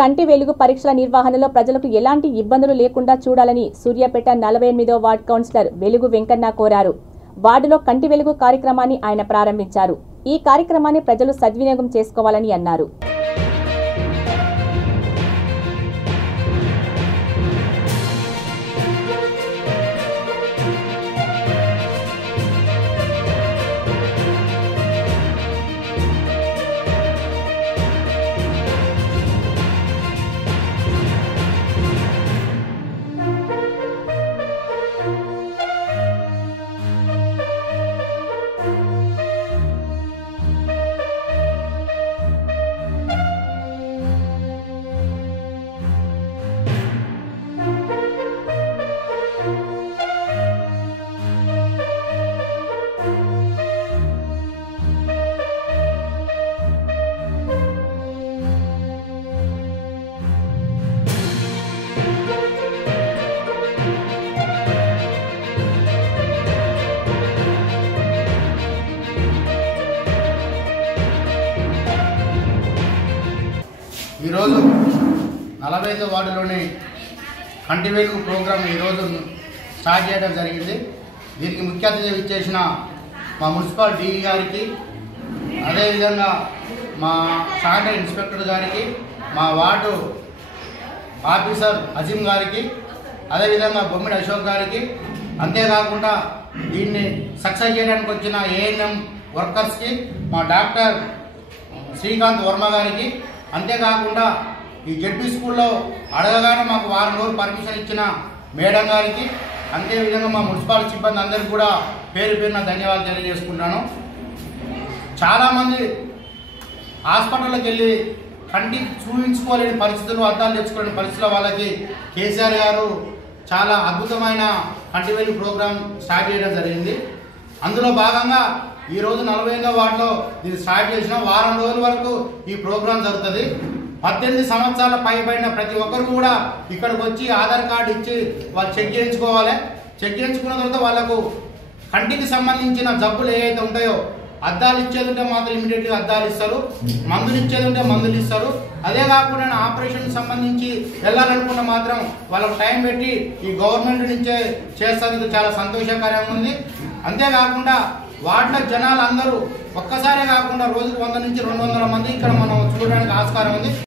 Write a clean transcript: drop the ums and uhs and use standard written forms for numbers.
కంటి వెలుగు పరీక్షల నిర్వహణలో ప్రజలకు ఎలాంటి ఇబ్బందులు లేకుండా చూడాలని సూర్యాపేట 48వ వార్డు కౌన్సిలర్ వెలుగు వెంకన్న కోరారు. వార్డులో కంటి వెలుగు కార్యక్రమాన్ని ఆయన ప్రారంభించారు. ఈ కార్యక్రమాన్ని ప్రజలు సద్వినియోగం చేసుకోవాలని అన్నారు. ఈరోజు 45వ వార్డులోని కంటి వెలుగు ప్రోగ్రాం ఈరోజు స్టార్ట్ చేయడం జరిగింది. దీనికి ముఖ్య అతిథి ఇచ్చేసిన మా మున్సిపల్ డిఈ గారికి, అదేవిధంగా మా శానిటరీ ఇన్స్పెక్టర్ గారికి, మా వార్డు ఆఫీసర్ అజీం గారికి, అదేవిధంగా బొమ్మిడి అశోక్ గారికి, అంతేకాకుండా దీన్ని సక్సెస్ చేయడానికి వచ్చిన ఏఎన్ఎం వర్కర్స్కి, మా డాక్టర్ శ్రీకాంత్ వర్మ గారికి, అంతేకాకుండా ఈ జెడ్పీ స్కూల్లో అడగగానే మాకు వారం రోజులు పర్మిషన్ ఇచ్చిన మేడం గారికి, అంతేవిధంగా మా మున్సిపల్ సిబ్బంది అందరికీ కూడా పేరు పేరున ధన్యవాదాలు తెలియజేసుకుంటాను. చాలామంది హాస్పిటల్కి వెళ్ళి కంటి చూపించుకోలేని పరిస్థితులు, అద్దాలు తెచ్చుకోలేని పరిస్థితుల వాళ్ళకి కేసీఆర్ గారు చాలా అద్భుతమైన కంటి వెలుగు ప్రోగ్రాం స్టార్ట్ చేయడం జరిగింది. అందులో భాగంగా ఈరోజు 45వ వార్డులో ఇది స్టార్ట్ చేసిన వారం రోజుల వరకు ఈ ప్రోగ్రాం జరుగుతుంది. 18 సంవత్సరాల పైబడిన ప్రతి ఒక్కరు కూడా ఇక్కడికి వచ్చి ఆధార్ కార్డు ఇచ్చి వాళ్ళు చెక్ చేయించుకోవాలి. చెక్ చేయించుకున్న తర్వాత వాళ్ళకు కంటికి సంబంధించిన జబ్బులు ఏవైతే ఉంటాయో, అద్దాలు ఇచ్చేది ఉంటే మాత్రం ఇమీడియట్గా అద్దాలు ఇస్తారు, మందులు ఇచ్చేది ఉంటే మందులు ఇస్తారు. అదే కాకుండా ఆపరేషన్ సంబంధించి వెళ్ళాలనుకున్న మాత్రం వాళ్ళకు టైం పెట్టి ఈ గవర్నమెంట్ నుంచే చేసేందుకు చాలా సంతోషకరంగా ఉంది. అంతేకాకుండా వార్డుల జనాలు అందరూ ఒక్కసారే కాకుండా రోజుకు 100 నుంచి 200 మంది ఇక్కడ మనం చూడడానికి ఆస్కారం ఉంది.